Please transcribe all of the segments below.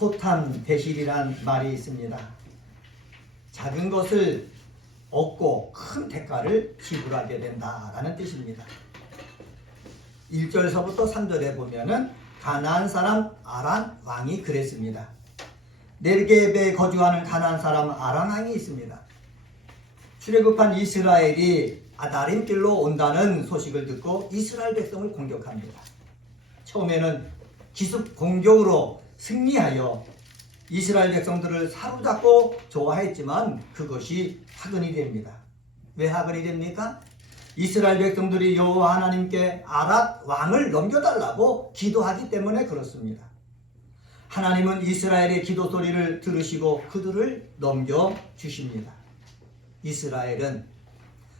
소탐대실이란 말이 있습니다. 작은 것을 얻고 큰 대가를 지불하게 된다라는 뜻입니다. 1절서부터 3절에 보면은 가나안 사람 아란 왕이 그랬습니다. 네겝에 거주하는 가나안 사람 아란 왕이 있습니다. 출애굽한 이스라엘이 아다림 길로 온다는 소식을 듣고 이스라엘 백성을 공격합니다. 처음에는 기습 공격으로 승리하여 이스라엘 백성들을 사로잡고 좋아했지만 그것이 화근이 됩니다. 왜 화근이 됩니까? 이스라엘 백성들이 여호와 하나님께 아랏 왕을 넘겨달라고 기도하기 때문에 그렇습니다. 하나님은 이스라엘의 기도 소리를 들으시고 그들을 넘겨주십니다. 이스라엘은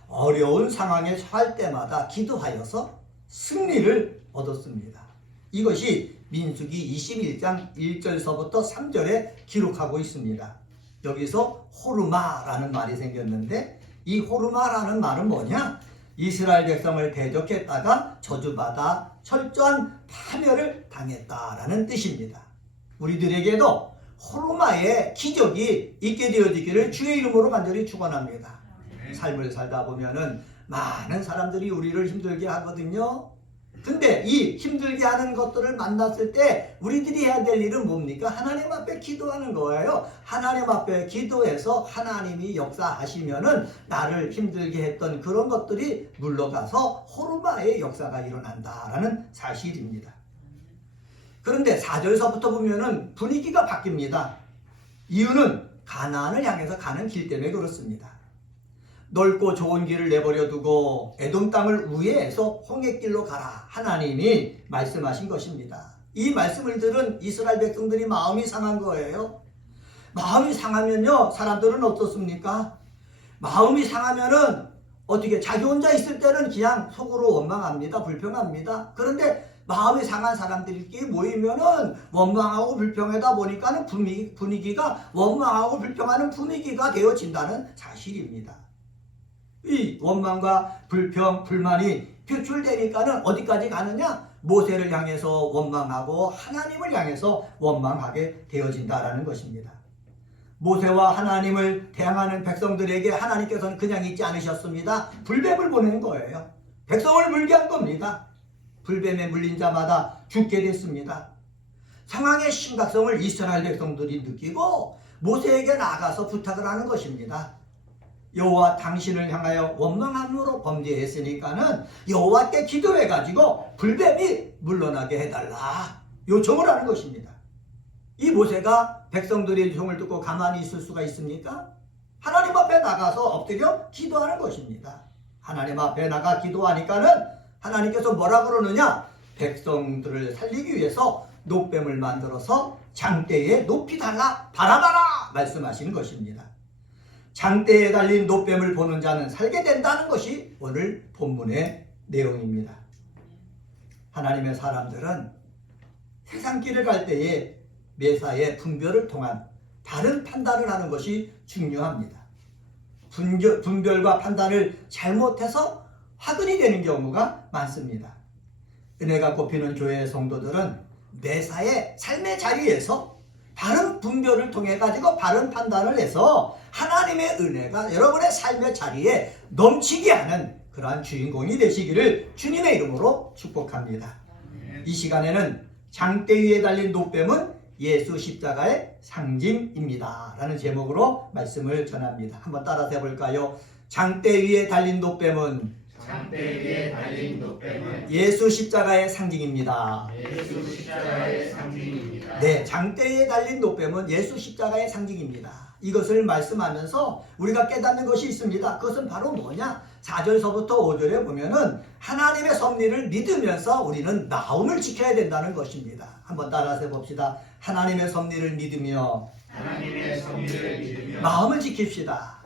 어려운 상황에 처할 때마다 기도하여서 승리를 얻었습니다. 이것이 민수기 21장 1절서부터 3절에 기록하고 있습니다. 여기서 호르마라는 말이 생겼는데 이 호르마라는 말은 뭐냐? 이스라엘 백성을 대적했다가 저주받아 철저한 파멸을 당했다라는 뜻입니다. 우리들에게도 호르마의 기적이 있게 되어지기를 주의 이름으로 간절히 축원합니다. 삶을 살다 보면은 많은 사람들이 우리를 힘들게 하거든요. 근데 이 힘들게 하는 것들을 만났을 때 우리들이 해야 될 일은 뭡니까? 하나님 앞에 기도하는 거예요. 하나님 앞에 기도해서 하나님이 역사하시면은 나를 힘들게 했던 그런 것들이 물러가서 호르마의 역사가 일어난다라는 사실입니다. 그런데 4절서부터 보면은 분위기가 바뀝니다. 이유는 가나안을 향해서 가는 길 때문에 그렇습니다. 넓고 좋은 길을 내버려 두고 에돔 땅을 우회해서 홍해길로 가라. 하나님이 말씀하신 것입니다. 이 말씀을 들은 이스라엘 백성들이 마음이 상한 거예요. 마음이 상하면요, 사람들은 어떻습니까? 마음이 상하면은 어떻게 자기 혼자 있을 때는 그냥 속으로 원망합니다. 불평합니다. 그런데 마음이 상한 사람들끼리 모이면은 원망하고 불평하다 보니까는 분위기가 원망하고 불평하는 분위기가 되어진다는 사실입니다. 이 원망과 불평, 불만이 표출되니까는 어디까지 가느냐? 모세를 향해서 원망하고 하나님을 향해서 원망하게 되어진다라는 것입니다. 모세와 하나님을 대항하는 백성들에게 하나님께서는 그냥 있지 않으셨습니다. 불뱀을 보낸 거예요. 백성을 물게 한 겁니다. 불뱀에 물린 자마다 죽게 됐습니다. 상황의 심각성을 이스라엘 백성들이 느끼고 모세에게 나가서 부탁을 하는 것입니다. 여호와 당신을 향하여 원망함으로 범죄했으니까는 여호와께 기도해가지고 불뱀이 물러나게 해달라 요청을 하는 것입니다. 이 모세가 백성들의 요청을 듣고 가만히 있을 수가 있습니까? 하나님 앞에 나가서 엎드려 기도하는 것입니다. 하나님 앞에 나가 기도하니까는 하나님께서 뭐라 그러느냐? 백성들을 살리기 위해서 노뱀을 만들어서 장대에 높이 달라 바라봐라 말씀하시는 것입니다. 장대에 달린 노뱀을 보는 자는 살게 된다는 것이 오늘 본문의 내용입니다. 하나님의 사람들은 세상 길을 갈 때에 매사에 분별을 통한 다른 판단을 하는 것이 중요합니다. 분별과 판단을 잘못해서 화근이 되는 경우가 많습니다. 은혜가 꼽히는 교회의 성도들은 매사에 삶의 자리에서 바른 분별을 통해 가지고 바른 판단을 해서 하나님의 은혜가 여러분의 삶의 자리에 넘치게 하는 그러한 주인공이 되시기를 주님의 이름으로 축복합니다. 이 시간에는 장대 위에 달린 노뱀은 예수 십자가의 상징입니다 라는 제목으로 말씀을 전합니다. 한번 따라서 해볼까요? 장대 위에 달린 노뱀은 예수 십자가의 상징입니다. 예수 십자가의 상징입니다. 네, 장대 위에 달린 노뱀은 예수 십자가의 상징입니다. 이것을 말씀하면서 우리가 깨닫는 것이 있습니다. 그것은 바로 뭐냐? 4절서부터 5절에 보면은 하나님의 섭리를 믿으면서 우리는 나음을 지켜야 된다는 것입니다. 한번 따라서 해봅시다. 하나님의 섭리를 믿으며 마음을 지킵시다.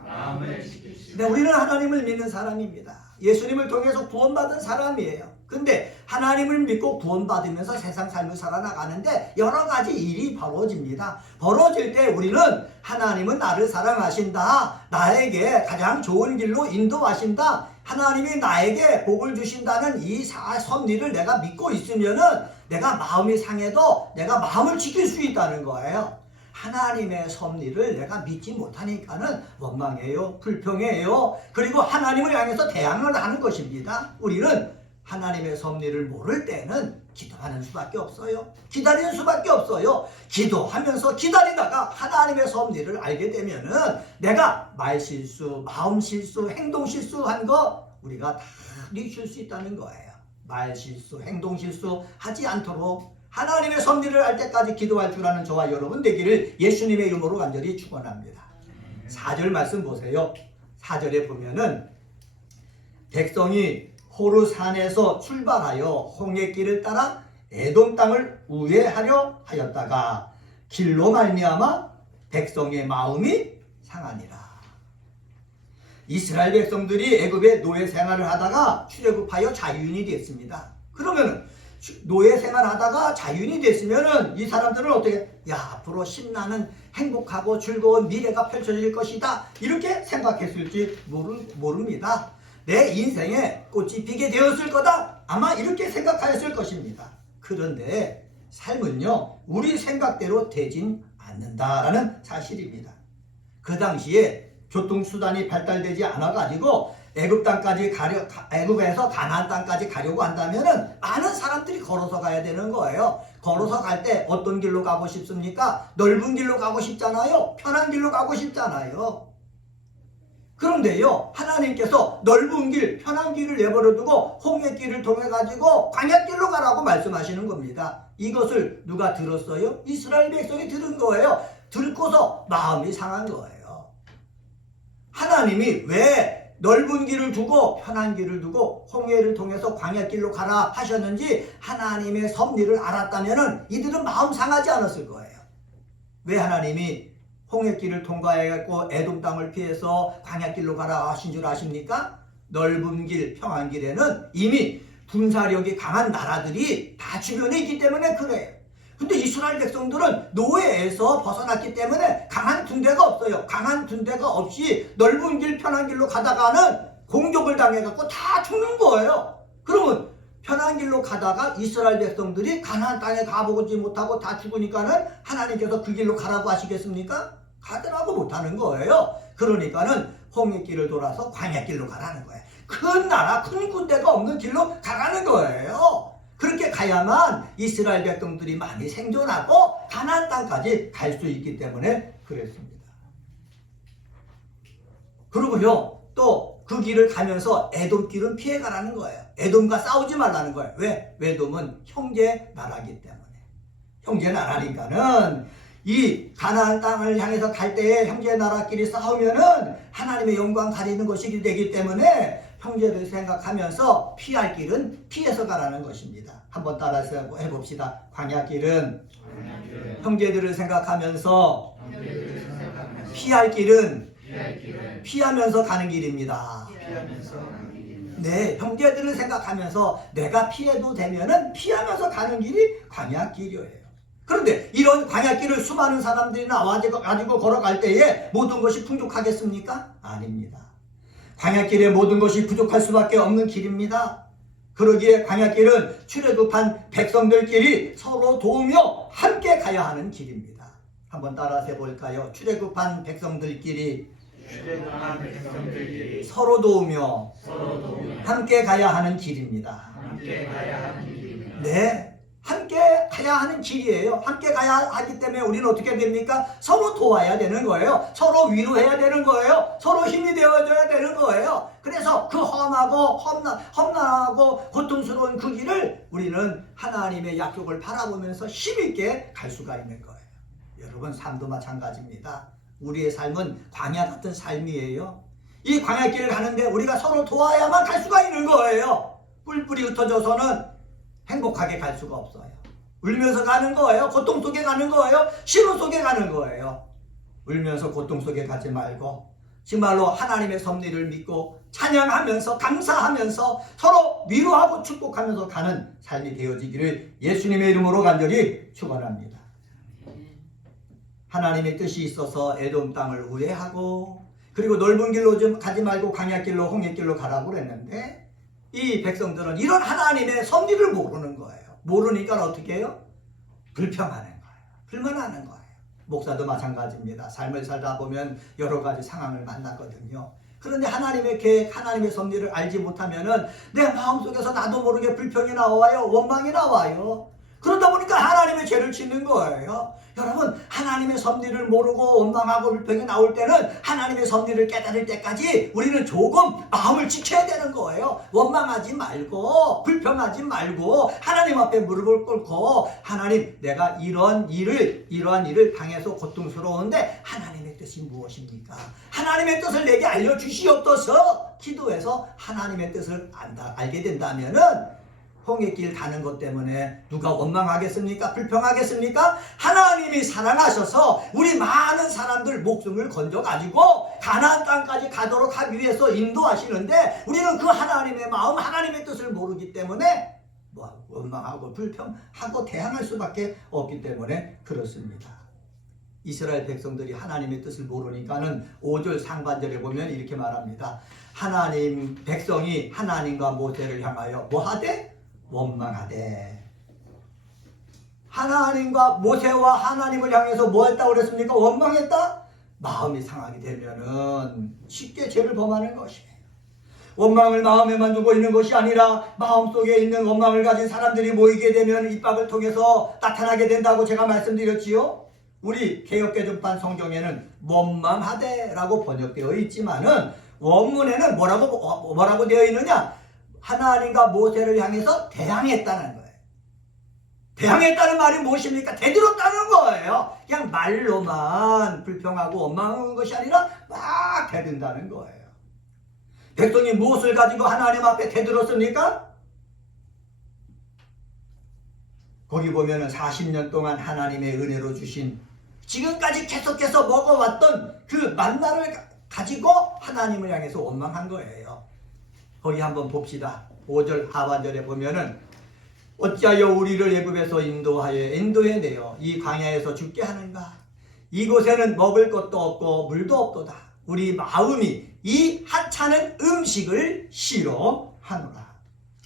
네, 우리는 하나님을 믿는 사람입니다. 예수님을 통해서 구원받은 사람이에요. 근데 하나님을 믿고 구원받으면서 세상 삶을 살아나가는데 여러 가지 일이 벌어집니다. 벌어질 때 우리는 하나님은 나를 사랑하신다. 나에게 가장 좋은 길로 인도하신다. 하나님이 나에게 복을 주신다는 이 섭리를 내가 믿고 있으면은 내가 마음이 상해도 내가 마음을 지킬 수 있다는 거예요. 하나님의 섭리를 내가 믿지 못하니까는 원망해요, 불평해요. 그리고 하나님을 향해서 대항을 하는 것입니다. 우리는 하나님의 섭리를 모를 때는 기도하는 수밖에 없어요. 기다리는 수밖에 없어요. 기도하면서 기다리다가 하나님의 섭리를 알게 되면은 내가 말실수, 마음실수, 행동실수한 거 우리가 다 리칠 수 있다는 거예요. 말실수, 행동실수 하지 않도록 하나님의 섭리를 알 때까지 기도할 줄 아는 저와 여러분 되기를 예수님의 이름으로 간절히 축원합니다. 4절 말씀 보세요. 4절에 보면은 백성이 호르산에서 출발하여 홍해길을 따라 에돔 땅을 우회하려 하였다가 길로 말미암아 백성의 마음이 상하니라. 이스라엘 백성들이 애굽의 노예 생활을 하다가 출애굽하여 자유인이 됐습니다. 그러면 노예 생활하다가 자유인이 됐으면은 이 사람들은 어떻게, 야, 앞으로 신나는 행복하고 즐거운 미래가 펼쳐질 것이다, 이렇게 생각했을지 모릅니다. 내 인생에 꽃이 피게 되었을 거다, 아마 이렇게 생각하였을 것입니다. 그런데 삶은요, 우리 생각대로 되진 않는다라는 사실입니다. 그 당시에 교통수단이 발달되지 않아가지고 애굽에서 가나안 땅까지 가려고 한다면은 많은 사람들이 걸어서 가야 되는 거예요. 걸어서 갈 때 어떤 길로 가고 싶습니까? 넓은 길로 가고 싶잖아요. 편한 길로 가고 싶잖아요. 그런데요, 하나님께서 넓은 길, 편한 길을 내버려 두고 홍해길을 통해 가지고 광야길로 가라고 말씀하시는 겁니다. 이것을 누가 들었어요? 이스라엘 백성이 들은 거예요. 듣고서 마음이 상한 거예요. 하나님이 왜 넓은 길을 두고 편한 길을 두고 홍해를 통해서 광야길로 가라 하셨는지 하나님의 섭리를 알았다면 이들은 마음 상하지 않았을 거예요. 왜 하나님이 홍해길을 통과해갖고 에돔 땅을 피해서 광야길로 가라 하신 줄 아십니까? 넓은 길, 평안 길에는 이미 군사력이 강한 나라들이 다 주변에 있기 때문에 그래요. 근데 이스라엘 백성들은 노예에서 벗어났기 때문에 강한 군대가 없어요. 강한 군대가 없이 넓은 길, 편한 길로 가다가는 공격을 당해갖고 다 죽는 거예요. 그러면 편한 길로 가다가 이스라엘 백성들이 가나안 땅에 가보지 못하고 다 죽으니까는 하나님께서 그 길로 가라고 하시겠습니까? 가더라고 못하는 거예요. 그러니까는 홍해길을 돌아서 광야길로 가라는 거예요. 큰 나라, 큰 군대가 없는 길로 가라는 거예요. 그렇게 가야만 이스라엘 백성들이 많이 생존하고 가나안 땅까지 갈 수 있기 때문에 그랬습니다. 그리고요, 또 그 길을 가면서 에돔 길은 피해가라는 거예요. 에돔과 싸우지 말라는 거예요. 왜? 에돔은 형제 나라이기 때문에. 형제 나라니까는 이 가나안 땅을 향해서 갈 때에 형제 나라끼리 싸우면은 하나님의 영광 가리는 것이기 되기 때문에 형제를 생각하면서 피할 길은 피해서 가라는 것입니다. 한번 따라서 해봅시다. 광야길은 형제들을 생각하면서 피할 길은 피하면서 가는 길입니다. 네, 형제들을 생각하면서 내가 피해도 되면은 피하면서 가는 길이 광야길이에요. 그런데 이런 광야길을 수많은 사람들이 나와가지고 걸어갈 때에 모든 것이 풍족하겠습니까? 아닙니다. 광야길에 모든 것이 부족할 수밖에 없는 길입니다. 그러기에 광야길은 출애굽한 백성들끼리 서로 도우며 함께 가야 하는 길입니다. 한번 따라서 해볼까요? 출애굽한 백성들끼리 서로 도우며 함께 가야 하는 길입니다. 네, 함께 가야 하는 길이에요. 함께 가야 하기 때문에 우리는 어떻게 됩니까? 서로 도와야 되는 거예요. 서로 위로해야 되는 거예요. 서로 힘이 되어줘야 되는 거예요. 그래서 그 험난하고 고통스러운 그 길을 우리는 하나님의 약속을 바라보면서 힘있게 갈 수가 있는 거예요. 여러분, 삶도 마찬가지입니다. 우리의 삶은 광야 같은 삶이에요. 이 광야길을 가는데 우리가 서로 도와야만 갈 수가 있는 거예요. 뿔뿔이 흩어져서는 행복하게 갈 수가 없어요. 울면서 가는 거예요. 고통 속에 가는 거예요. 시련 속에 가는 거예요. 울면서 고통 속에 가지 말고 정말로 하나님의 섭리를 믿고 찬양하면서 감사하면서 서로 위로하고 축복하면서 가는 삶이 되어지기를 예수님의 이름으로 간절히 축원합니다. 하나님의 뜻이 있어서 에돔 땅을 우회하고 그리고 넓은 길로 좀 가지 말고 광야길로 홍해길로 가라고 그랬는데 이 백성들은 이런 하나님의 섭리를 모르는 거예요. 모르니까 어떻게 해요? 불평하는 거예요. 불만하는 거예요. 목사도 마찬가지입니다. 삶을 살다 보면 여러 가지 상황을 만나거든요. 그런데 하나님의 계획, 하나님의 섭리를 알지 못하면은 내 마음속에서 나도 모르게 불평이 나와요. 원망이 나와요. 그러다 보니까 하나님의 죄를 짓는 거예요. 여러분, 하나님의 섭리를 모르고 원망하고 불평이 나올 때는 하나님의 섭리를 깨달을 때까지 우리는 조금 마음을 지켜야 되는 거예요. 원망하지 말고 불평하지 말고 하나님 앞에 무릎을 꿇고 하나님, 내가 이러한 일을 당해서 고통스러운데 하나님의 뜻이 무엇입니까? 하나님의 뜻을 내게 알려주시옵소서. 기도해서 하나님의 뜻을 알게 된다면은 홍해길 가는 것 때문에 누가 원망하겠습니까? 불평하겠습니까? 하나님이 사랑하셔서 우리 많은 사람들 목숨을 건져가지고 가나안 땅까지 가도록 하기 위해서 인도하시는데 우리는 그 하나님의 마음, 하나님의 뜻을 모르기 때문에 원망하고 불평하고 대항할 수밖에 없기 때문에 그렇습니다. 이스라엘 백성들이 하나님의 뜻을 모르니까는 5절 상반절에 보면 이렇게 말합니다. 하나님 백성이 하나님과 모세를 향하여 뭐하되? 원망하되. 하나님과 모세와 하나님을 향해서 뭐 했다고 그랬습니까? 원망했다? 마음이 상하게 되면은 쉽게 죄를 범하는 것이에요. 원망을 마음에만 두고 있는 것이 아니라 마음속에 있는 원망을 가진 사람들이 모이게 되면 입밥을 통해서 나타나게 된다고 제가 말씀드렸지요. 우리 개역개정판 성경에는 원망하되라고 번역되어 있지만은 원문에는 뭐라고 되어 있느냐? 하나님과 모세를 향해서 대항했다는 거예요. 대항했다는 말이 무엇입니까? 대들었다는 거예요. 그냥 말로만 불평하고 원망하는 것이 아니라 막 대든다는 거예요. 백성이 무엇을 가지고 하나님 앞에 대들었습니까? 거기 보면은 40년 동안 하나님의 은혜로 주신 지금까지 계속해서 먹어왔던 그 만나를 가지고 하나님을 향해서 원망한 거예요. 거기 한번 봅시다. 5절 하반절에 보면은 어찌하여 우리를 애굽에서 인도해내어 이 광야에서 죽게 하는가? 이곳에는 먹을 것도 없고 물도 없도다. 우리 마음이 이 하찮은 음식을 싫어하노라.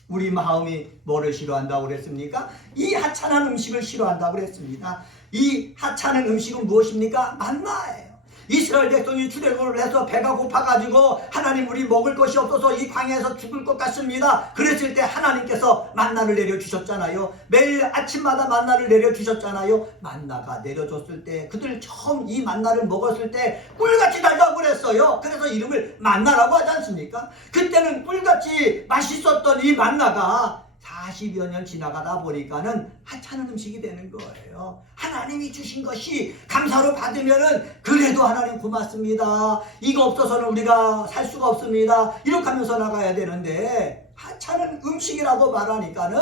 우리 마음이 뭐를 싫어한다고 그랬습니까? 이 하찮은 음식을 싫어한다고 그랬습니다. 이 하찮은 음식은 무엇입니까? 만나예요. 이스라엘 백성이 출애굽을 해서 배가 고파가지고 하나님, 우리 먹을 것이 없어서 이 광야에서 죽을 것 같습니다. 그랬을 때 하나님께서 만나를 내려주셨잖아요. 매일 아침마다 만나를 내려주셨잖아요. 만나가 내려줬을 때 그들 처음 이 만나를 먹었을 때 꿀같이 달다고 그랬어요. 그래서 이름을 만나라고 하지 않습니까? 그때는 꿀같이 맛있었던 이 만나가 40여 년 지나가다 보니까는 하찮은 음식이 되는 거예요. 하나님이 주신 것이 감사로 받으면은 그래도 하나님 고맙습니다. 이거 없어서는 우리가 살 수가 없습니다. 이렇게 하면서 나가야 되는데 하찮은 음식이라고 말하니까는,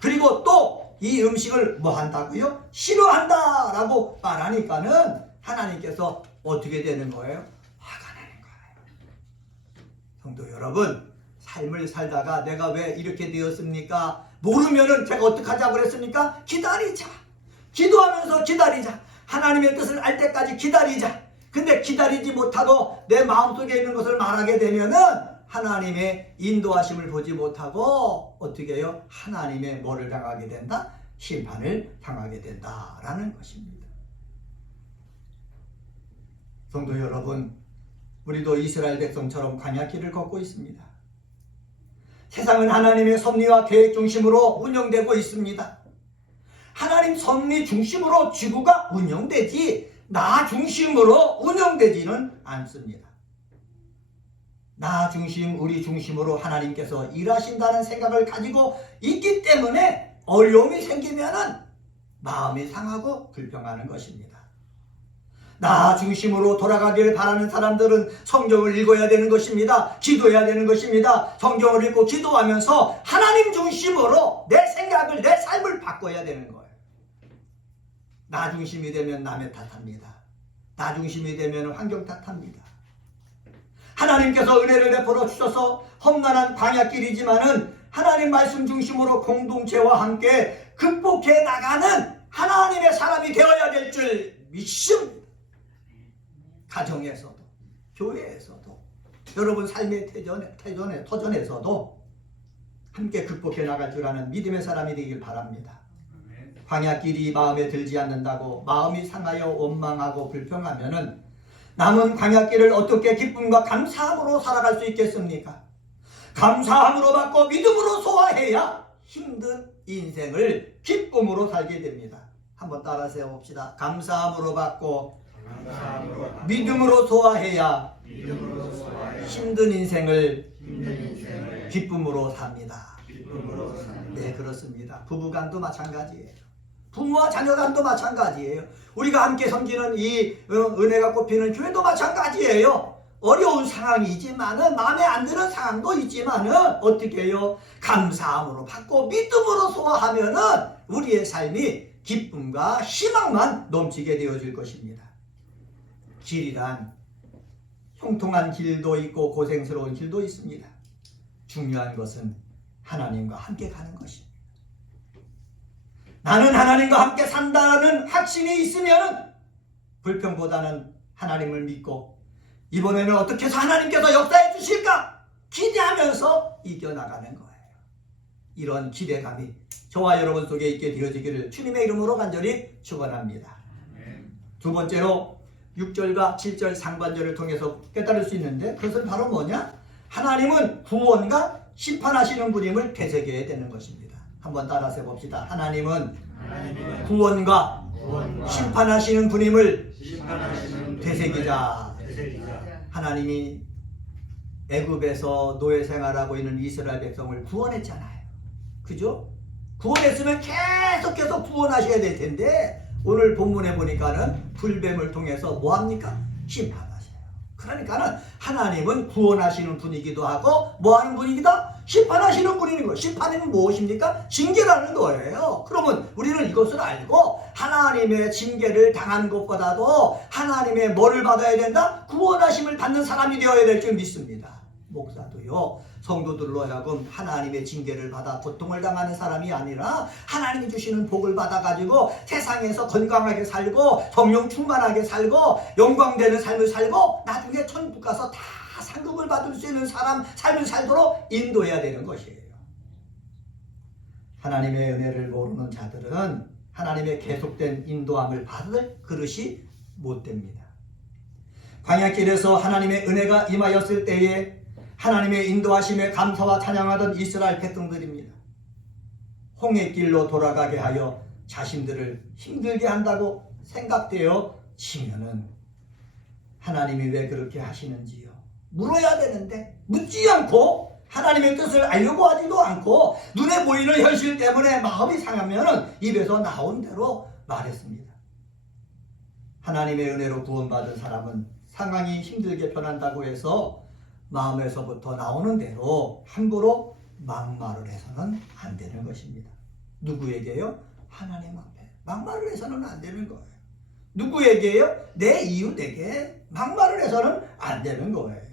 그리고 또 이 음식을 뭐 한다고요? 싫어한다라고 말하니까는 하나님께서 어떻게 되는 거예요? 화가 나는 거예요. 성도 여러분, 삶을 살다가 내가 왜 이렇게 되었습니까? 모르면은 제가 어떻게 하자고 그랬습니까? 기다리자. 기도하면서 기다리자. 하나님의 뜻을 알 때까지 기다리자. 근데 기다리지 못하고 내 마음속에 있는 것을 말하게 되면은 하나님의 인도하심을 보지 못하고 어떻게 해요? 하나님의 뭐를 당하게 된다? 심판을 당하게 된다라는 것입니다. 성도 여러분, 우리도 이스라엘 백성처럼 광야길을 걷고 있습니다. 세상은 하나님의 섭리와 계획 중심으로 운영되고 있습니다. 하나님 섭리 중심으로 지구가 운영되지 나 중심으로 운영되지는 않습니다. 나 중심, 우리 중심으로 하나님께서 일하신다는 생각을 가지고 있기 때문에 어려움이 생기면은 마음이 상하고 불평하는 것입니다. 나 중심으로 돌아가기를 바라는 사람들은 성경을 읽어야 되는 것입니다. 기도해야 되는 것입니다. 성경을 읽고 기도하면서 하나님 중심으로 내 생각을, 내 삶을 바꿔야 되는 거예요. 나 중심이 되면 남의 탓합니다. 나 중심이 되면 환경 탓합니다. 하나님께서 은혜를 베풀어 주셔서 험난한 광야길이지만은 하나님 말씀 중심으로 공동체와 함께 극복해 나가는 하나님의 사람이 되어야 될 줄 믿습니다. 가정에서도, 교회에서도 여러분 삶의 터전에서도 함께 극복해 나갈 줄 아는 믿음의 사람이 되길 바랍니다. 광야길이 마음에 들지 않는다고 마음이 상하여 원망하고 불평하면은 남은 광야길을 어떻게 기쁨과 감사함으로 살아갈 수 있겠습니까? 감사함으로 받고 믿음으로 소화해야 힘든 인생을 기쁨으로 살게 됩니다. 한번 따라서 해봅시다. 감사함으로 받고 믿음으로 소화해야 힘든 인생을 기쁨으로 삽니다. 네, 그렇습니다. 부부간도 마찬가지예요. 부모와 자녀간도 마찬가지예요. 우리가 함께 섬기는 이 은혜가 꽃피는 교회도 마찬가지예요. 어려운 상황이지만은 마음에 안 드는 상황도 있지만은 어떻게 해요? 감사함으로 받고 믿음으로 소화하면은 우리의 삶이 기쁨과 희망만 넘치게 되어질 것입니다. 길이란 형통한 길도 있고 고생스러운 길도 있습니다. 중요한 것은 하나님과 함께 가는 것입니다. 나는 하나님과 함께 산다는 확신이 있으면 불평보다는 하나님을 믿고 이번에는 어떻게 해서 하나님께서 역사해 주실까 기대하면서 이겨나가는 거예요. 이런 기대감이 저와 여러분 속에 있게 되어지기를 주님의 이름으로 간절히 축원합니다. 두 번째로 6절과 7절 상반절을 통해서 깨달을 수 있는데 그것은 바로 뭐냐? 하나님은 구원과 심판하시는 분임을 되새겨야 되는 것입니다. 한번 따라서 해봅시다. 하나님은 구원과 심판하시는 분임을 되새기자. 하나님이 애굽에서 노예 생활하고 있는 이스라엘 백성을 구원했잖아요. 그죠? 구원했으면 계속해서 구원하셔야 될 텐데 오늘 본문에 보니까는 불뱀을 통해서 뭐합니까? 심판하셔요. 그러니까는 하나님은 구원하시는 분이기도 하고 뭐하는 분이기다? 심판하시는 분인 거예요. 심판은 무엇입니까? 징계라는 거예요. 그러면 우리는 이것을 알고 하나님의 징계를 당하는 것보다도 하나님의 뭐를 받아야 된다? 구원하심을 받는 사람이 되어야 될 줄 믿습니다. 목사도요. 성도들로 하여금 하나님의 징계를 받아 고통을 당하는 사람이 아니라 하나님이 주시는 복을 받아가지고 세상에서 건강하게 살고 성령 충만하게 살고 영광되는 삶을 살고 나중에 천국 가서 다 상급을 받을 수 있는 사람 삶을 살도록 인도해야 되는 것이에요. 하나님의 은혜를 모르는 자들은 하나님의 계속된 인도함을 받을 그릇이 못 됩니다. 광야길에서 하나님의 은혜가 임하였을 때에 하나님의 인도하심에 감사와 찬양하던 이스라엘 백성들입니다. 홍해길로 돌아가게 하여 자신들을 힘들게 한다고 생각되어 지면은 하나님이 왜 그렇게 하시는지요? 물어야 되는데 묻지 않고 하나님의 뜻을 알려고 하지도 않고 눈에 보이는 현실 때문에 마음이 상하면 입에서 나온 대로 말했습니다. 하나님의 은혜로 구원받은 사람은 상황이 힘들게 변한다고 해서 마음에서부터 나오는 대로 함부로 막말을 해서는 안 되는 것입니다. 누구에게요? 하나님 앞에 막말을 해서는 안 되는 거예요. 누구에게요? 내 이웃에게 막말을 해서는 안 되는 거예요.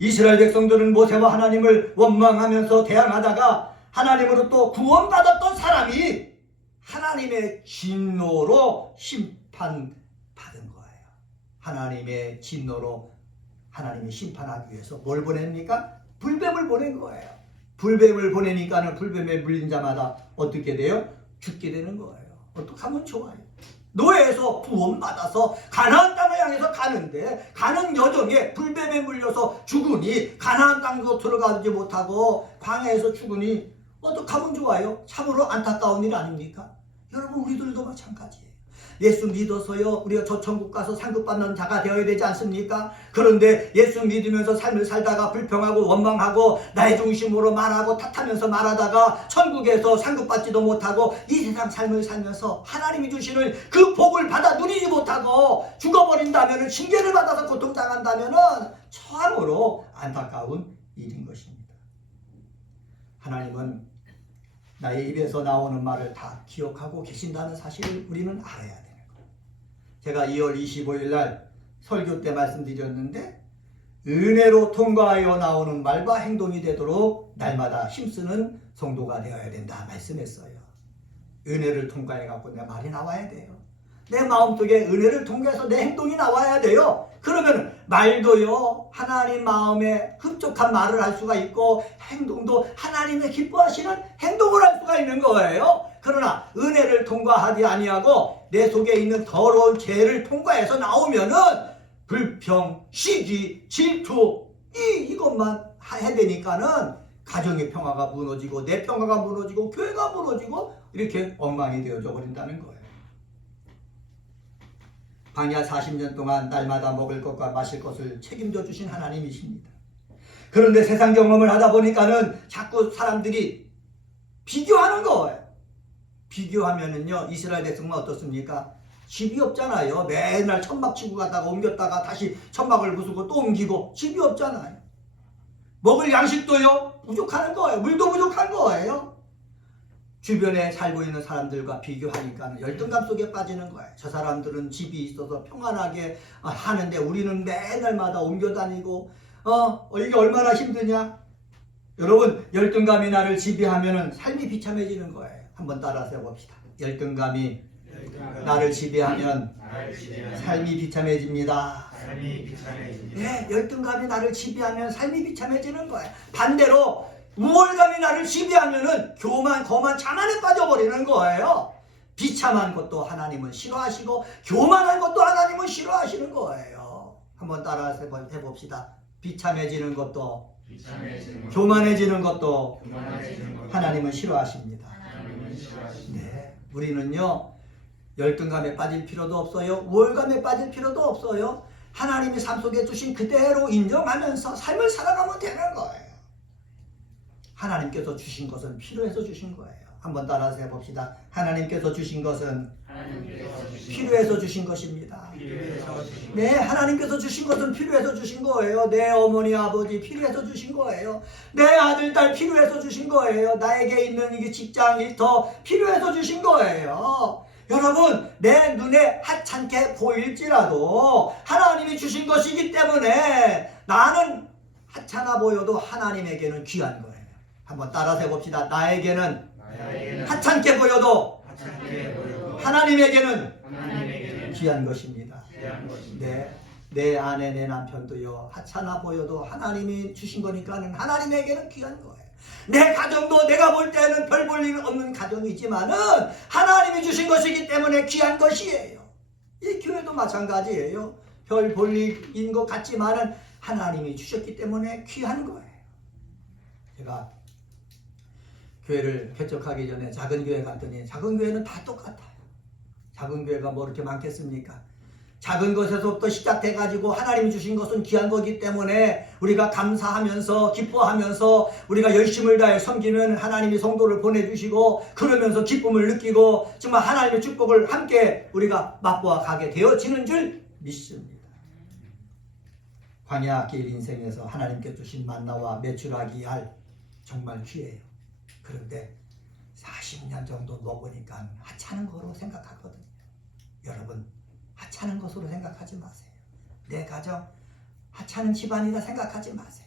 이스라엘 백성들은 모세와 하나님을 원망하면서 대항하다가 하나님으로부터 구원받았던 사람이 하나님의 진노로 심판받은 거예요. 하나님의 진노로 하나님이 심판하기 위해서 뭘 보냅니까? 불뱀을 보낸 거예요. 불뱀을 보내니까는 불뱀에 물린 자마다 어떻게 돼요? 죽게 되는 거예요. 어떻게 하면 좋아요? 노예에서 구원받아서 가나안 땅을 향해서 가는데 가는 여정에 불뱀에 물려서 죽으니 가나안 땅도 들어가지 못하고 광야에서 죽으니 어떻게 하면 좋아요? 참으로 안타까운 일 아닙니까? 여러분 우리들도 마찬가지예요. 예수 믿어서요 우리가 저 천국 가서 상급받는 자가 되어야 되지 않습니까? 그런데 예수 믿으면서 삶을 살다가 불평하고 원망하고 나의 중심으로 말하고 탓하면서 말하다가 천국에서 상급받지도 못하고 이 세상 삶을 살면서 하나님이 주시는 그 복을 받아 누리지 못하고 죽어버린다면 징계를 받아서 고통당한다면 참으로 안타까운 일인 것입니다. 하나님은 나의 입에서 나오는 말을 다 기억하고 계신다는 사실을 우리는 알아야 되는 거예요. 제가 2월 25일 날 설교 때 말씀드렸는데 은혜로 통과하여 나오는 말과 행동이 되도록 날마다 힘쓰는 성도가 되어야 된다 말씀했어요. 은혜를 통과해 갖고 내 말이 나와야 돼요. 내 마음속에 은혜를 통해서 내 행동이 나와야 돼요. 그러면 말도요, 하나님 마음에 흡족한 말을 할 수가 있고 행동도 하나님의 기뻐하시는 행동을 할 수가 있는 거예요. 그러나 은혜를 통과하지 아니하고 내 속에 있는 더러운 죄를 통과해서 나오면은 불평, 시기, 질투 이것만 해야 되니까는 가정의 평화가 무너지고 내 평화가 무너지고 교회가 무너지고 이렇게 엉망이 되어져 버린다는 거예요. 광야 40년 동안 날마다 먹을 것과 마실 것을 책임져 주신 하나님이십니다. 그런데 세상 경험을 하다 보니까는 자꾸 사람들이 비교하는 거예요. 비교하면은요, 이스라엘 백성은 어떻습니까? 집이 없잖아요. 맨날 천막 치고 가다가 옮겼다가 다시 천막을 부수고 또 옮기고 집이 없잖아요. 먹을 양식도요, 부족하는 거예요. 물도 부족한 거예요. 주변에 살고 있는 사람들과 비교하니까 열등감 속에 빠지는 거예요. 저 사람들은 집이 있어서 평안하게 하는데 우리는 매날마다 옮겨 다니고 이게 얼마나 힘드냐? 여러분, 열등감이 나를 지배하면 삶이 비참해지는 거예요. 한번 따라서 해봅시다. 열등감이 나를 지배하면 삶이 비참해집니다. 네, 열등감이 나를 지배하면 삶이 비참해지는 거예요. 반대로 우월감이 나를 지배하면은 교만, 거만, 자만에 빠져버리는 거예요. 비참한 것도 하나님은 싫어하시고 교만한 것도 하나님은 싫어하시는 거예요. 한번 따라서 해봅시다. 비참해지는 것도 교만해지는 것도 하나님은 싫어하십니다. 네, 우리는요, 열등감에 빠질 필요도 없어요. 우월감에 빠질 필요도 없어요. 하나님이 삶 속에 주신 그대로 인정하면서 삶을 살아가면 되는 거예요. 하나님께서 주신 것은 필요해서 주신 거예요. 한번 따라서 해봅시다. 하나님께서 주신 것은 필요해서 주신 것입니다. 네, 하나님께서 주신 것은 필요해서 주신 거예요. 내 어머니 아버지 필요해서 주신 거예요. 내 아들 딸 필요해서 주신 거예요. 나에게 있는 이게 직장 일터 필요해서 주신 거예요. 여러분, 내 눈에 하찮게 보일지라도 하나님이 주신 것이기 때문에 나는 하찮아 보여도 하나님에게는 귀한 거예요. 한번 따라서 해봅시다. 나에게는 하찮게 보여도 하나님에게는 귀한 것입니다. 네, 내 아내 내 남편도요, 하찮아 보여도 하나님이 주신 거니까는 하나님에게는 귀한 거예요. 내 가정도 내가 볼 때는 별 볼 일 없는 가정이지만은 하나님이 주신 것이기 때문에 귀한 것이에요. 이 교회도 마찬가지예요. 별 볼 일인 것 같지만은 하나님이 주셨기 때문에 귀한 거예요. 제가 교회를 개척하기 전에 작은 교회 갔더니 작은 교회는 다 똑같아요. 작은 교회가 뭐 이렇게 많겠습니까? 작은 것에서부터 시작돼가지고 하나님이 주신 것은 귀한 거기 때문에 우리가 감사하면서 기뻐하면서 우리가 열심을 다해 섬기면 하나님이 성도를 보내주시고 그러면서 기쁨을 느끼고 정말 하나님의 축복을 함께 우리가 맛보아 가게 되어지는 줄 믿습니다. 광야길 인생에서 하나님께 주신 만나와 메추라기 알 정말 귀해요. 그런데 40년 정도 먹으니까 하찮은 거로 생각하거든요. 여러분, 하찮은 것으로 생각하지 마세요. 내 가정 하찮은 집안이라 생각하지 마세요.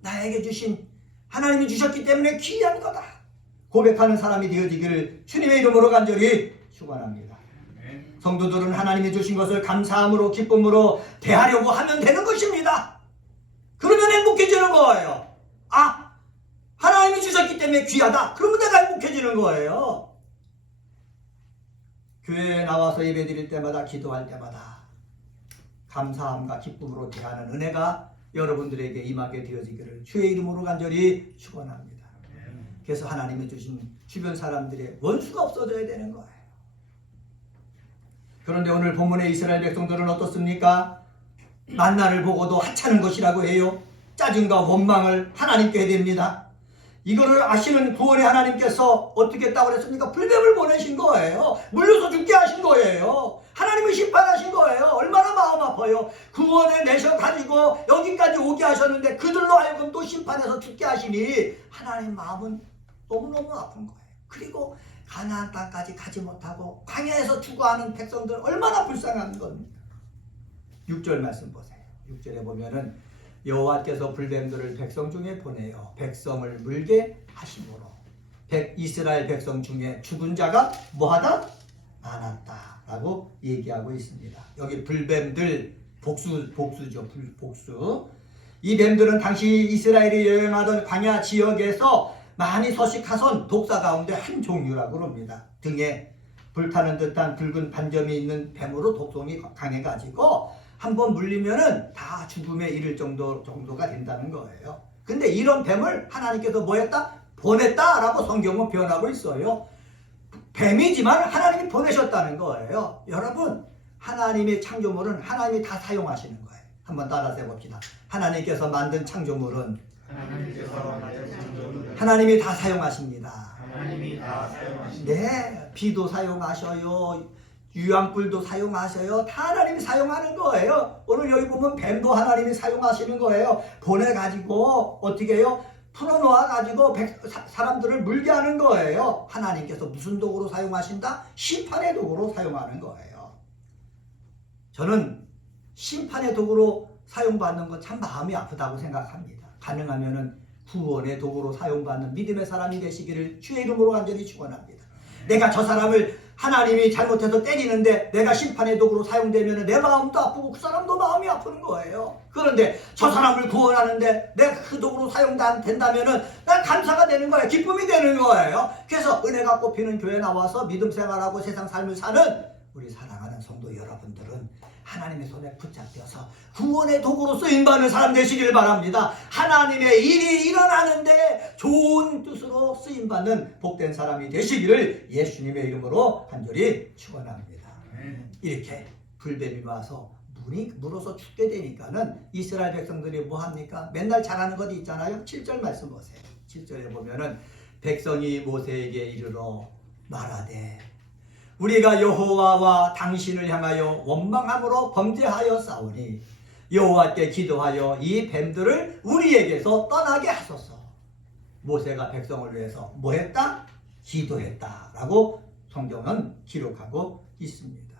나에게 주신 하나님이 주셨기 때문에 귀한 거다 고백하는 사람이 되어지기를 주님의 이름으로 간절히 축원합니다. 성도들은 하나님이 주신 것을 감사함으로 기쁨으로 대하려고 하면 되는 것입니다. 그러면 행복해지는 거예요. 하나님이 주셨기 때문에 귀하다. 그러면 내가 행복해지는 거예요. 교회에 나와서 예배드릴 때마다 기도할 때마다 감사함과 기쁨으로 대하는 은혜가 여러분들에게 임하게 되어지기를 주의 이름으로 간절히 축원합니다. 그래서 하나님이 주신 주변 사람들의 원수가 없어져야 되는 거예요. 그런데 오늘 본문의 이스라엘 백성들은 어떻습니까? 만나를 보고도 하찮은 것이라고 해요. 짜증과 원망을 하나님께 해댑니다. 이거를 아시는 구원의 하나님께서 어떻게 했다고 그랬습니까? 불뱀을 보내신 거예요. 물려서 죽게 하신 거예요. 하나님이 심판하신 거예요. 얼마나 마음 아파요. 구원에 내셔가지고 여기까지 오게 하셨는데 그들로 하여금 또 심판해서 죽게 하시니 하나님 마음은 너무너무 아픈 거예요. 그리고 가나안 땅까지 가지 못하고 광야에서 죽어하는 백성들 얼마나 불쌍한 겁니까? 6절 말씀 보세요. 6절에 보면은 여호와께서 불뱀들을 백성 중에 보내어 백성을 물게 하심으로 이스라엘 백성 중에 죽은 자가 뭐하다? 많았다 라고 얘기하고 있습니다. 여기 불뱀들 복수죠. 복수. 이 뱀들은 당시 이스라엘이 여행하던 광야 지역에서 많이 서식하선 독사 가운데 한 종류라고 합니다. 등에 불타는 듯한 붉은 반점이 있는 뱀으로 독성이 강해가지고 한번 물리면은 다 죽음에 이를 정도가 된다는 거예요. 근데 이런 뱀을 하나님께서 뭐 했다? 보냈다라고 성경은 표현하고 있어요. 뱀이지만 하나님이 보내셨다는 거예요. 여러분, 하나님의 창조물은 하나님이 다 사용하시는 거예요. 한번 따라서 해봅시다. 하나님께서 만든 창조물은 하나님이 다 사용하십니다. 하나님이 다 사용하십니다. 네, 비도 사용하셔요. 유황불도 사용하셔요. 다 하나님이 사용하는 거예요. 오늘 여기 보면 뱀도 하나님이 사용하시는 거예요. 보내가지고 어떻게 해요? 풀어놓아가지고 사람들을 물게 하는 거예요. 하나님께서 무슨 도구로 사용하신다? 심판의 도구로 사용하는 거예요. 저는 심판의 도구로 사용받는 건 참 마음이 아프다고 생각합니다. 가능하면은 구원의 도구로 사용받는 믿음의 사람이 되시기를 주의 이름으로 간절히 축원합니다. 내가 저 사람을 하나님이 잘못해서 때리는데 내가 심판의 도구로 사용되면 내 마음도 아프고 그 사람도 마음이 아픈 거예요. 그런데 저 사람을 구원하는데 내가 그 도구로 사용된다면 난 감사가 되는 거예요. 기쁨이 되는 거예요. 그래서 은혜가 꼽히는 교회 나와서 믿음 생활하고 세상 삶을 사는 우리 사랑하는 성도 여러분들은 하나님의 손에 붙잡혀서 구원의 도구로 쓰임받는 사람 되시길 바랍니다. 하나님의 일이 일어나는데 좋은 뜻으로 쓰임받는 복된 사람이 되시기를 예수님의 이름으로 간절히 축원합니다. 이렇게 불뱀이 와서 문이 물어서 죽게 되니까는 이스라엘 백성들이 뭐 합니까? 맨날 잘하는 것 있잖아요. 7절 말씀 보세요. 7절에 보면은 백성이 모세에게 이르러 말하되 우리가 여호와와 당신을 향하여 원망함으로 범죄하여 싸우니 여호와께 기도하여 이 뱀들을 우리에게서 떠나게 하소서. 모세가 백성을 위해서 뭐 했다? 기도했다라고 성경은 기록하고 있습니다.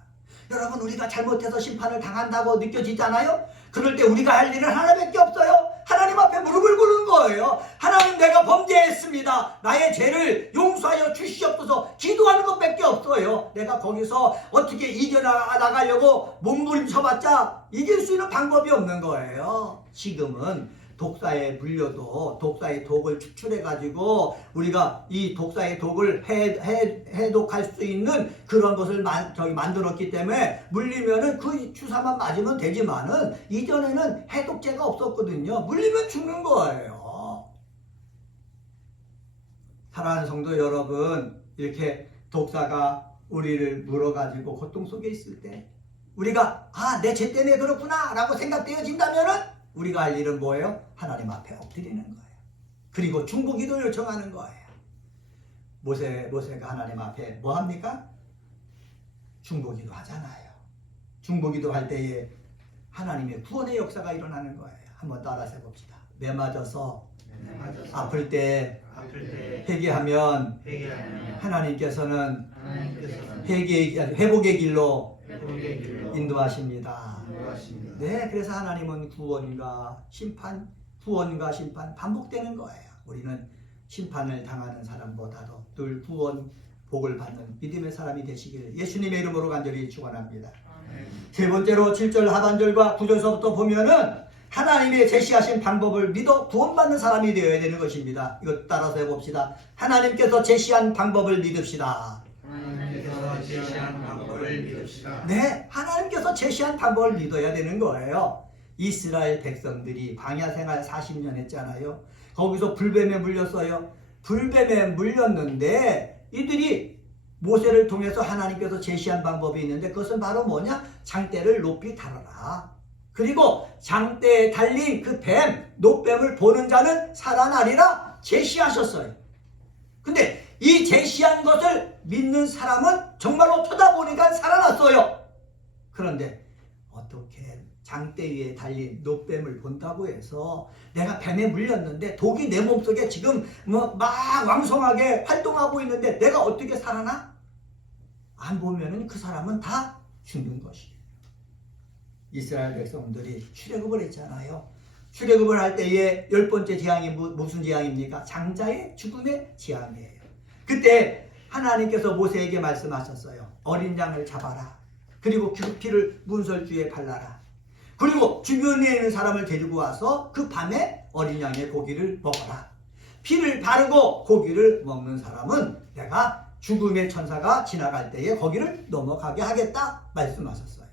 여러분, 우리가 잘못해서 심판을 당한다고 느껴지잖아요? 그럴 때 우리가 할 일은 하나밖에 없어요. 하나님 앞에 무릎을 꿇는 거예요. 하나님, 내가 범죄했습니다. 나의 죄를 용서하여 주시옵소서. 기도하는 것밖에 없어요. 내가 거기서 어떻게 이겨나가려고 몸부림쳐봤자 이길 수 있는 방법이 없는 거예요. 지금은 독사에 물려도 독사의 독을 추출해가지고 우리가 이 독사의 독을 해독할 수 있는 그런 것을 만들었기 때문에 물리면은 그 주사만 맞으면 되지만은 이전에는 해독제가 없었거든요. 물리면 죽는 거예요. 사랑하는 성도 여러분, 이렇게 독사가 우리를 물어가지고 고통 속에 있을 때 우리가 내 죄 때문에 그렇구나 라고 생각되어진다면은 우리가 할 일은 뭐예요? 하나님 앞에 엎드리는 거예요. 그리고 중보기도 요청하는 거예요. 모세가 하나님 앞에 뭐 합니까? 중보기도 하잖아요. 중보기도 할 때에 하나님의 구원의 역사가 일어나는 거예요. 한번 따라서 해봅시다. 매 맞아서 아플 때 회개하면 하나님께서는 회복의 길로 인도하십니다. 네, 그래서 하나님은 구원과 심판 반복되는 거예요. 우리는 심판을 당하는 사람보다도 늘 구원, 복을 받는 믿음의 사람이 되시기를 예수님의 이름으로 간절히 축원합니다. 세 번째로 7절 하반절과 9절서부터 보면은 하나님의 제시하신 방법을 믿어 구원받는 사람이 되어야 되는 것입니다. 이거 따라서 해봅시다. 하나님께서 제시한 방법을 믿읍시다. 네, 하나님께서 제시한 방법을 믿어야 되는 거예요. 이스라엘 백성들이 광야 생활 40년 했잖아요. 거기서 불뱀에 물렸어요. 불뱀에 물렸는데 이들이 모세를 통해서 하나님께서 제시한 방법이 있는데 그것은 바로 뭐냐? 장대를 높이 달아라. 그리고 장대에 달린 그 뱀, 노뱀을 보는 자는 살아나리라 제시하셨어요. 근데 이 제시한 것을 믿는 사람은 정말로 쳐다보니까 살아났어요. 그런데 어떻게 장대 위에 달린 노뱀을 본다고 해서 내가 뱀에 물렸는데 독이 내 몸속에 지금 막 왕성하게 활동하고 있는데 내가 어떻게 살아나? 안 보면은 그 사람은 다 죽는 것이에요. 이스라엘 백성들이 출애굽을 했잖아요. 출애굽을 할 때의 10번째 재앙이 무슨 재앙입니까? 장자의 죽음의 재앙이에요. 그때 하나님께서 모세에게 말씀하셨어요. 어린 양을 잡아라. 그리고 그 피를 문설주에 발라라. 그리고 주변에 있는 사람을 데리고 와서 그 밤에 어린 양의 고기를 먹어라. 피를 바르고 고기를 먹는 사람은 내가 죽음의 천사가 지나갈 때에 거기를 넘어가게 하겠다 말씀하셨어요.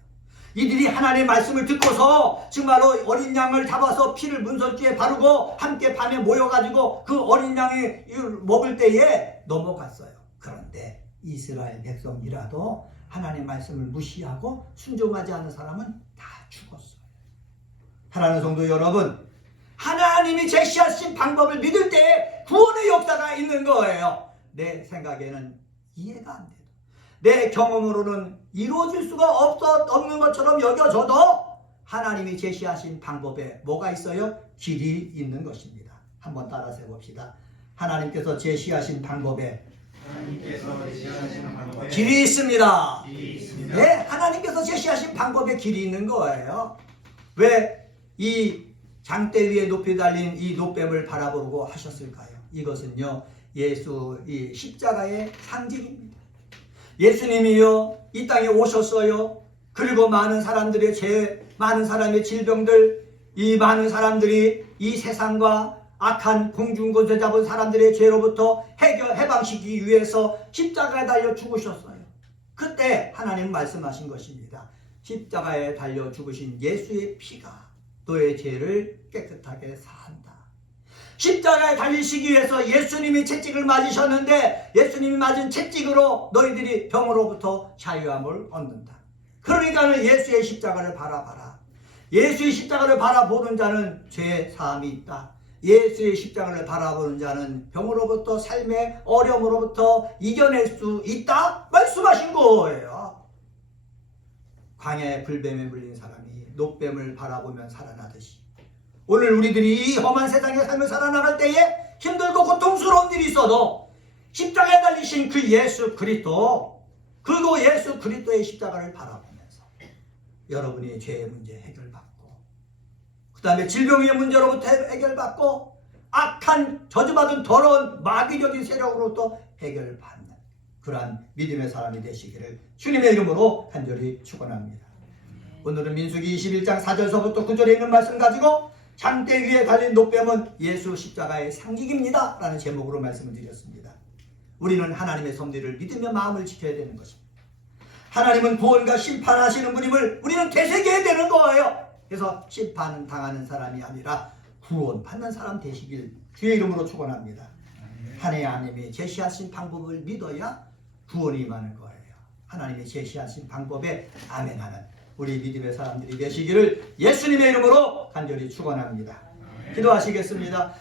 이들이 하나님의 말씀을 듣고서 정말로 어린 양을 잡아서 피를 문설주에 바르고 함께 밤에 모여가지고 그 어린 양이 먹을 때에 넘어갔어요. 그런데 이스라엘 백성이라도 하나님의 말씀을 무시하고 순종하지 않은 사람은 다 죽었어요. 사랑하는 성도 여러분, 하나님이 제시하신 방법을 믿을 때에 구원의 역사가 있는 거예요. 내 생각에는 이해가 안 돼요. 내 경험으로는 이루어질 수가 없는 것처럼 여겨져도 하나님이 제시하신 방법에 뭐가 있어요? 길이 있는 것입니다. 한번 따라서 해봅시다. 하나님께서 제시하신 방법에 길이 있습니다. 네, 하나님께서 제시하신 방법에 길이 있는 거예요. 왜 이 장대 위에 높이 달린 이 노뱀을 바라보고 하셨을까요? 이것은요, 예수 이 십자가의 상징입니다. 예수님이요, 이 땅에 오셨어요. 그리고 많은 사람들의 죄, 많은 사람의 질병들, 이 많은 사람들이 이 세상과 악한 공중권세 잡은 사람들의 죄로부터 해방시키기 위해서 십자가에 달려 죽으셨어요. 그때 하나님 말씀하신 것입니다. 십자가에 달려 죽으신 예수의 피가 너의 죄를 깨끗하게 사한다. 십자가에 달리시기 위해서 예수님이 채찍을 맞으셨는데 예수님이 맞은 채찍으로 너희들이 병으로부터 자유함을 얻는다. 그러니까 예수의 십자가를 바라봐라. 예수의 십자가를 바라보는 자는 죄 사함이 있다. 예수의 십자가를 바라보는 자는 병으로부터 삶의 어려움으로부터 이겨낼 수 있다 말씀하신 거예요. 광야의 불뱀에 물린 사람이 노뱀을 바라보면 살아나듯이 오늘 우리들이 이 험한 세상의 삶을 살아나갈 때에 힘들고 고통스러운 일이 있어도 십자가에 달리신 그 예수 그리스도, 그리고 예수 그리스도의 십자가를 바라보면서 여러분이 죄의 문제 해결받고, 그 다음에 질병의 문제로부터 해결받고, 악한 저주받은 더러운 마귀적인 세력으로부터 해결받는 그러한 믿음의 사람이 되시기를 주님의 이름으로 간절히 축원합니다. 오늘은 민수기 21장 4절서부터 9절에 있는 말씀 가지고 장대 위에 달린 노뱀은 예수 십자가의 상징입니다 라는 제목으로 말씀을 드렸습니다. 우리는 하나님의 섭리를 믿으며 마음을 지켜야 되는 것입니다. 하나님은 구원과 심판하시는 분임을 우리는 되새겨야 되는 거예요. 그래서 심판 당하는 사람이 아니라 구원받는 사람 되시길 주의 이름으로 축원합니다. 하나님이 제시하신 방법을 믿어야 구원이 임하는 거예요. 하나님이 제시하신 방법에 아멘하는 우리 믿음의 사람들이 되시기를 예수님의 이름으로 간절히 축원합니다. 기도하시겠습니다.